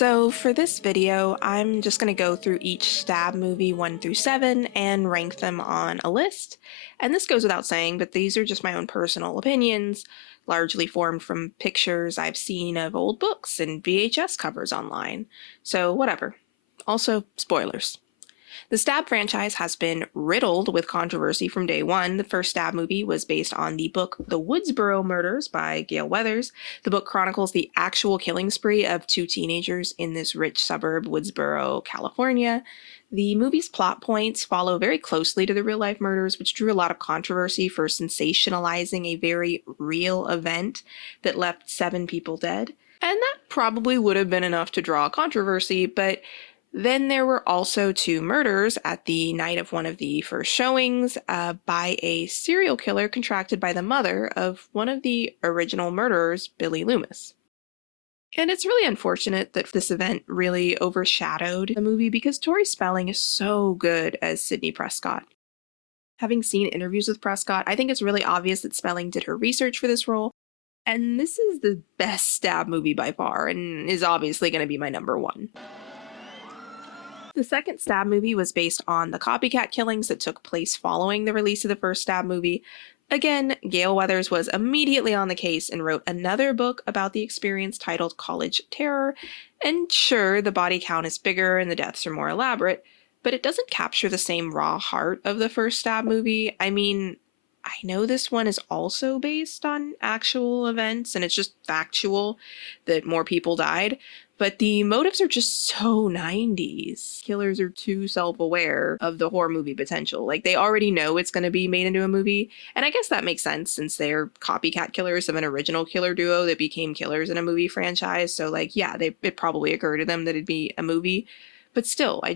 So for this video, I'm just going to go through each Stab movie 1 through 7 and rank them on a list. And this goes without saying, but these are just my own personal opinions, largely formed from pictures I've seen of old books and VHS covers online. So whatever. Also, spoilers. The Stab franchise has been riddled with controversy from day one. The first Stab movie was based on the book The Woodsboro Murders by Gale Weathers. The book chronicles the actual killing spree of two teenagers in this rich suburb, Woodsboro, California. The movie's plot points follow very closely to the real life murders, which drew a lot of controversy for sensationalizing a very real event that left 7 people dead. And that probably would have been enough to draw controversy, but then there were also 2 murders at the night of one of the first showings by a serial killer contracted by the mother of one of the original murderers, Billy Loomis. And it's really unfortunate that this event really overshadowed the movie because Tori Spelling is so good as Sidney Prescott. Having seen interviews with Prescott, I think it's really obvious that Spelling did her research for this role, and this is the best Stab movie by far and is obviously going to be my number 1. The second Stab movie was based on the copycat killings that took place following the release of the first Stab movie. Again, Gale Weathers was immediately on the case and wrote another book about the experience titled College Terror. And sure, the body count is bigger and the deaths are more elaborate, but it doesn't capture the same raw heart of the first Stab movie. I mean, I know this one is also based on actual events and it's just factual that more people died, but the motives are just so 90s. Killers are too self-aware of the horror movie potential. Like, they already know it's going to be made into a movie, and I guess that makes sense since they're copycat killers of an original killer duo that became killers in a movie franchise. So, like, yeah, it probably occurred to them that it'd be a movie. But still, I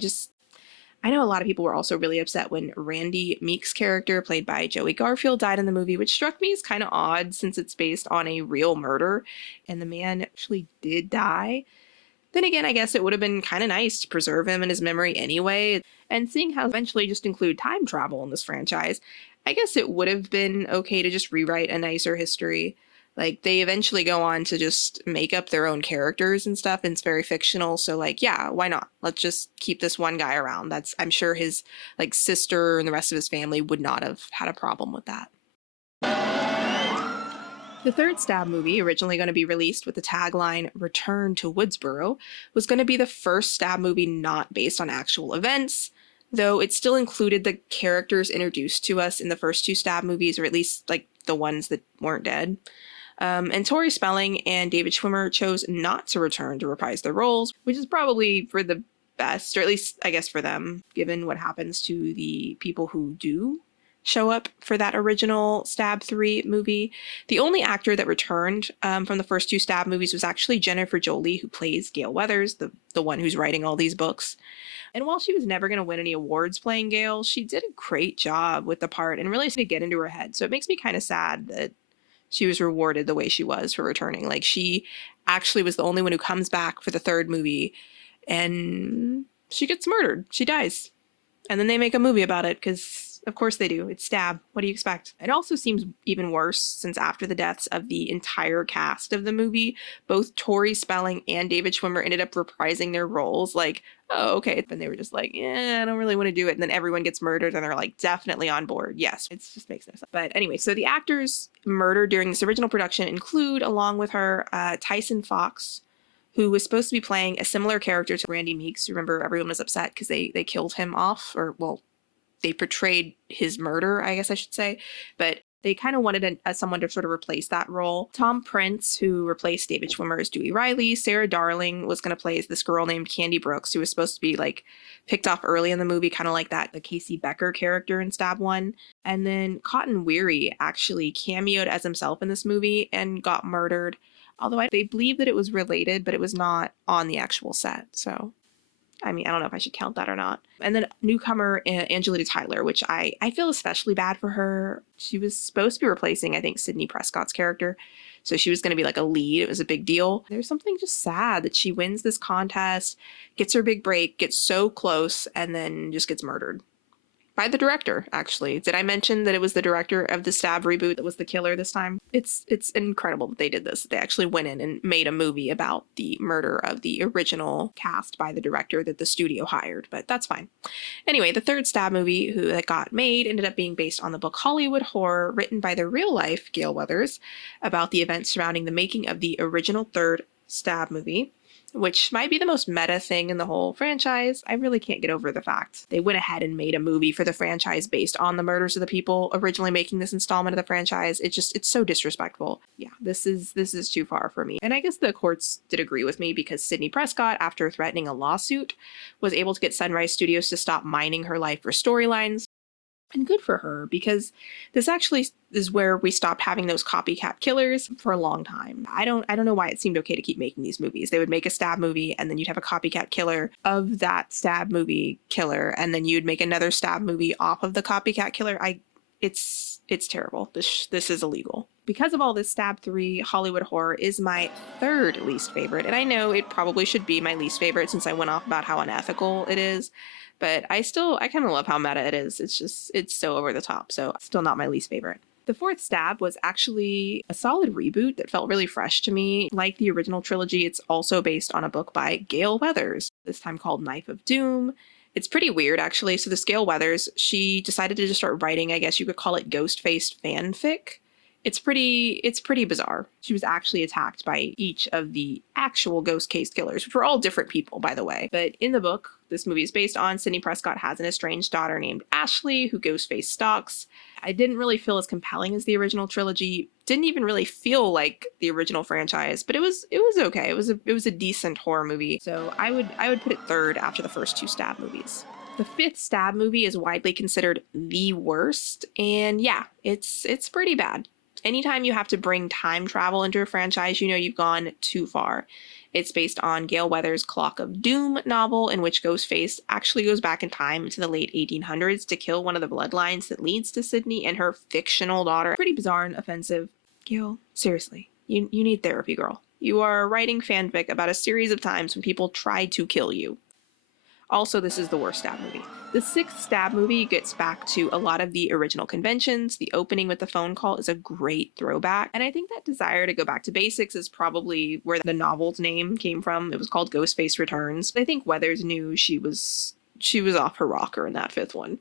know a lot of people were also really upset when Randy Meek's character, played by Joey Garfield, died in the movie, which struck me as kind of odd since it's based on a real murder, and the man actually did die. Then again, I guess it would have been kind of nice to preserve him and his memory anyway, and seeing how eventually just include time travel in this franchise, I guess it would have been okay to just rewrite a nicer history. Like, they eventually go on to just make up their own characters and stuff, and it's very fictional, so, like, yeah, why not? Let's just keep this one guy around. I'm sure his, like, sister and the rest of his family would not have had a problem with that. The third Stab movie, originally going to be released with the tagline Return to Woodsboro, was going to be the first Stab movie not based on actual events, though it still included the characters introduced to us in the first 2 Stab movies, or at least, like, the ones that weren't dead. And Tori Spelling and David Schwimmer chose not to return to reprise their roles, which is probably for the best, or at least, I guess, for them, given what happens to the people who do show up for that original Stab 3 movie. The only actor that returned from the first 2 Stab movies was actually Jennifer Joly, who plays Gale Weathers, the one who's writing all these books. And while she was never going to win any awards playing Gale, she did a great job with the part and really to get into her head. So it makes me kind of sad that she was rewarded the way she was for returning. Like, she actually was the only one who comes back for the 3rd movie, and she gets murdered. She dies. And then they make a movie about it, because of course they do. It's Stab. What do you expect? It also seems even worse since after the deaths of the entire cast of the movie, both Tori Spelling and David Schwimmer ended up reprising their roles. Like, oh, okay. And they were just like, yeah, I don't really want to do it. And then everyone gets murdered and they're like, definitely on board. Yes, it just makes no sense. But anyway, so the actors murdered during this original production include, along with her, Tyson Fox, who was supposed to be playing a similar character to Randy Meeks. Remember, everyone was upset because they killed him off, or, well, they portrayed his murder, I guess I should say, but they kind of wanted someone to sort of replace that role. Tom Prince, who replaced David Schwimmer as Dewey Riley. Sarah Darling was going to play this girl named Candy Brooks, who was supposed to be, like, picked off early in the movie, kind of like the Casey Becker character in Stab 1. And then Cotton Weary actually cameoed as himself in this movie and got murdered. Although they believe that it was related, but it was not on the actual set, so I mean, I don't know if I should count that or not. And then newcomer Angelina Tyler, which I feel especially bad for her. She was supposed to be replacing, I think, Sidney Prescott's character. So she was going to be like a lead. It was a big deal. There's something just sad that she wins this contest, gets her big break, gets so close, and then just gets murdered. By the director, actually. Did I mention that it was the director of the Stab reboot that was the killer this time? It's incredible that they did this. They actually went in and made a movie about the murder of the original cast by the director that the studio hired, but that's fine. Anyway, the third Stab movie that got made ended up being based on the book Hollywood Horror, written by the real-life Gale Weathers, about the events surrounding the making of the original third Stab movie, which might be the most meta thing in the whole franchise. I really can't get over the fact they went ahead and made a movie for the franchise based on the murders of the people originally making this installment of the franchise. It's so disrespectful. Yeah, this is too far for me. And I guess the courts did agree with me because Sidney Prescott, after threatening a lawsuit, was able to get Sunrise Studios to stop mining her life for storylines. And good for her, because this actually is where we stopped having those copycat killers for a long time. I don't know why it seemed okay to keep making these movies. They would make a Stab movie and then you'd have a copycat killer of that Stab movie killer, and then you'd make another Stab movie off of the copycat killer. It's terrible. This is illegal. Because of all this, Stab 3 Hollywood Horror is my third least favorite, and I know it probably should be my least favorite since I went off about how unethical it is. But I kind of love how meta it is. It's so over the top. So still not my least favorite. The fourth Stab was actually a solid reboot that felt really fresh to me. Like the original trilogy, it's also based on a book by Gale Weathers, this time called Knife of Doom. It's pretty weird, actually. So this Gale Weathers, she decided to just start writing, I guess you could call it ghost-faced fanfic. It's pretty bizarre. She was actually attacked by each of the actual ghost case killers, which were all different people, by the way. But in the book this movie is based on, Sidney Prescott has an estranged daughter named Ashley who Ghostface stalks. I didn't really feel as compelling as the original trilogy. Didn't even really feel like the original franchise, but it was okay. It was a decent horror movie. So I would put it third after the first two Stab movies. The fifth Stab movie is widely considered the worst, and yeah, it's pretty bad. Anytime you have to bring time travel into a franchise, you know you've gone too far. It's based on Gale Weathers' Clock of Doom novel, in which Ghostface actually goes back in time to the late 1800s to kill one of the bloodlines that leads to Sydney and her fictional daughter. Pretty bizarre and offensive. Gale, seriously, you need therapy, girl. You are writing fanfic about a series of times when people tried to kill you. Also, this is the worst Stab movie. The sixth Stab movie gets back to a lot of the original conventions. The opening with the phone call is a great throwback. And I think that desire to go back to basics is probably where the novel's name came from. It was called Ghostface Returns. I think Weathers knew she was off her rocker in that fifth one.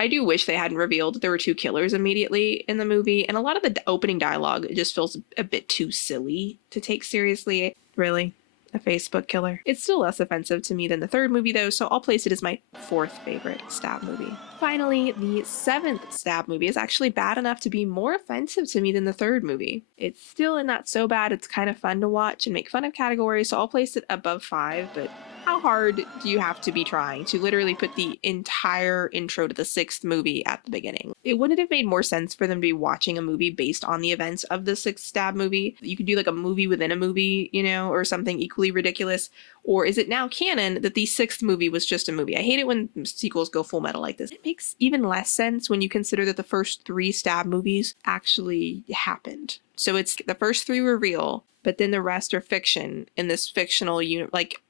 I do wish they hadn't revealed that there were two killers immediately in the movie, and a lot of the opening dialogue just feels a bit too silly to take seriously. Really? A Facebook killer. It's still less offensive to me than the third movie though, so I'll place it as my fourth favorite Stab movie. Finally, the seventh Stab movie is actually bad enough to be more offensive to me than the third movie. It's still not so bad, it's kind of fun to watch and make fun of categories, so I'll place it above 5, but how hard do you have to be trying to literally put the entire intro to the sixth movie at the beginning? It wouldn't have made more sense for them to be watching a movie based on the events of the sixth Stab movie. You could do like a movie within a movie, you know, or something equally ridiculous. Or is it now canon that the sixth movie was just a movie? I hate it when sequels go full metal like this. It makes even less sense when you consider that the first 3 Stab movies actually happened. So it's the first 3 were real, but then the rest are fiction in this fictional universe. Like,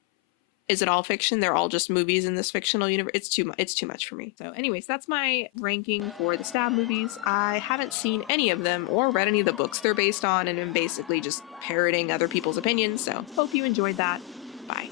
is it all fiction? They're all just movies in this fictional universe. It's too much for me. So anyways, that's my ranking for the Stab movies. I haven't seen any of them or read any of the books they're based on, and I'm basically just parroting other people's opinions. So hope you enjoyed that. Bye.